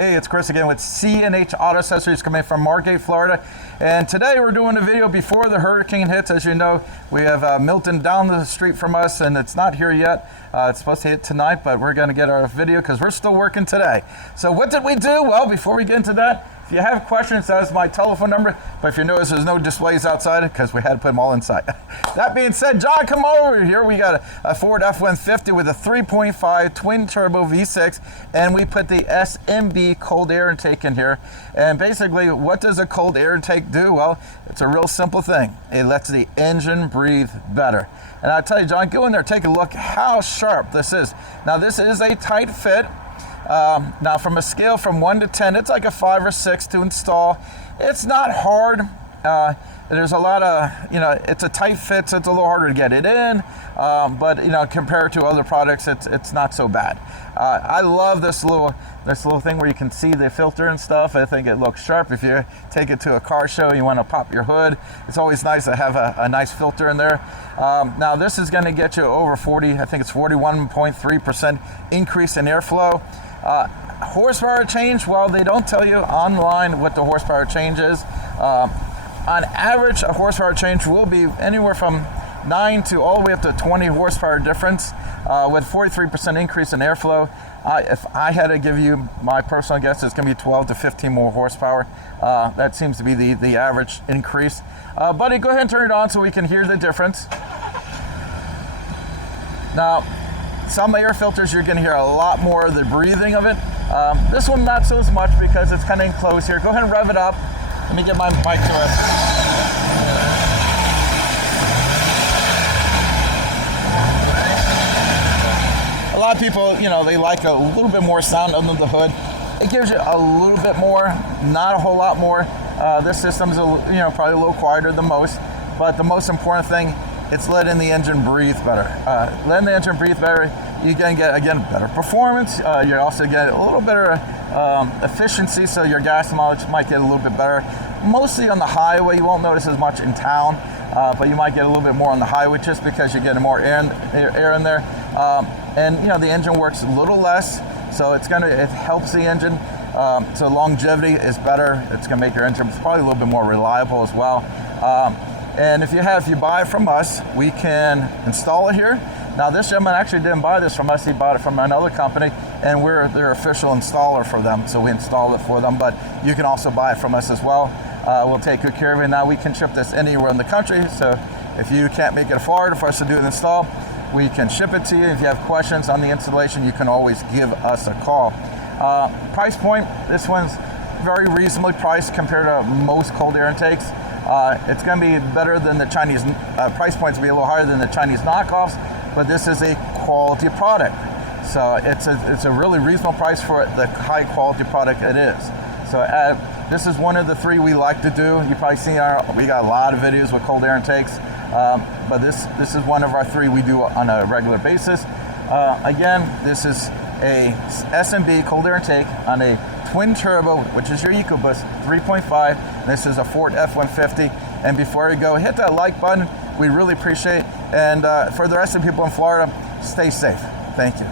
Hey, it's Chris again with C&H Auto Accessories coming from Margate, Florida. And today we're doing a video before the hurricane hits. As you know, we have Milton down the street from us and it's not here yet. It's supposed to hit tonight, but we're gonna get our video because we're still working today. So what did we do? Well, before we get into that, if you have questions, that's my telephone number. But if you notice, there's no displays outside because we had to put them all inside. That being said, John, come over here. We got a Ford F-150 with a 3.5 twin turbo V6, and we put the SMB cold air intake in here. And basically, what does a cold air intake do? Well, it's a real simple thing. It lets the engine breathe better. And I tell you, John, go in there, take a look how sharp this is. Now, this is a tight fit. Now from a scale from 1 to 10, it's like a 5 or 6 to install. It's not hard. There's a lot of, it's a tight fit, so it's a little harder to get it in. But compared to other products, it's not so bad. I love this little thing where you can see the filter and stuff. I think it looks sharp. If you take it to a car show, you want to pop your hood. It's always nice to have a nice filter in there. Now this is going to get you over 40. I think it's 41.3% increase in airflow. Horsepower change, well, they don't tell you online what the horsepower change is. On average, a horsepower change will be anywhere from 9 to all the way up to 20 horsepower difference with 43% increase in airflow. If I had to give you my personal guess, it's going to be 12 to 15 more horsepower. That seems to be the average increase. Buddy, go ahead and turn it on so we can hear the difference. Now, some air filters, you're going to hear a lot more of the breathing of it. This one, not so much because it's kind of enclosed here. Go ahead and rev it up. Let me get my mic to it. A lot of people, they like a little bit more sound under the hood. It gives you a little bit more, not a whole lot more. This system's probably a little quieter than most, but the most important thing, it's letting the engine breathe better. Letting the engine breathe better, you're going to get, again, better performance. You're also getting a little better efficiency, so your gas mileage might get a little bit better. Mostly on the highway, you won't notice as much in town, but you might get a little bit more on the highway just because you're getting more air in there. And the engine works a little less, so it helps the engine. So longevity is better. It's going to make your engine probably a little bit more reliable as well. And if you buy it from us, we can install it here. Now this gentleman actually didn't buy this from us, he bought it from another company, and we're their official installer for them, so we install it for them, but you can also buy it from us as well. We'll take good care of it. Now we can ship this anywhere in the country, so if you can't make it to Florida for us to do an install, we can ship it to you. If you have questions on the installation, you can always give us a call. Price point, this one's very reasonably priced compared to most cold air intakes. It's going to be better than the Chinese, price points will be a little higher than the Chinese knockoffs, but this is a quality product. So it's a really reasonable price for the high quality product it is. So this is one of the three we like to do. You probably seen we got a lot of videos with cold air intakes, but this is one of our three we do on a regular basis. Again, this is a SMB cold air intake on a twin turbo, which is your EcoBoost 3.5. This is a Ford F-150. And before you go, hit that like button. We really appreciate it. And for the rest of the people in Florida, stay safe. Thank you.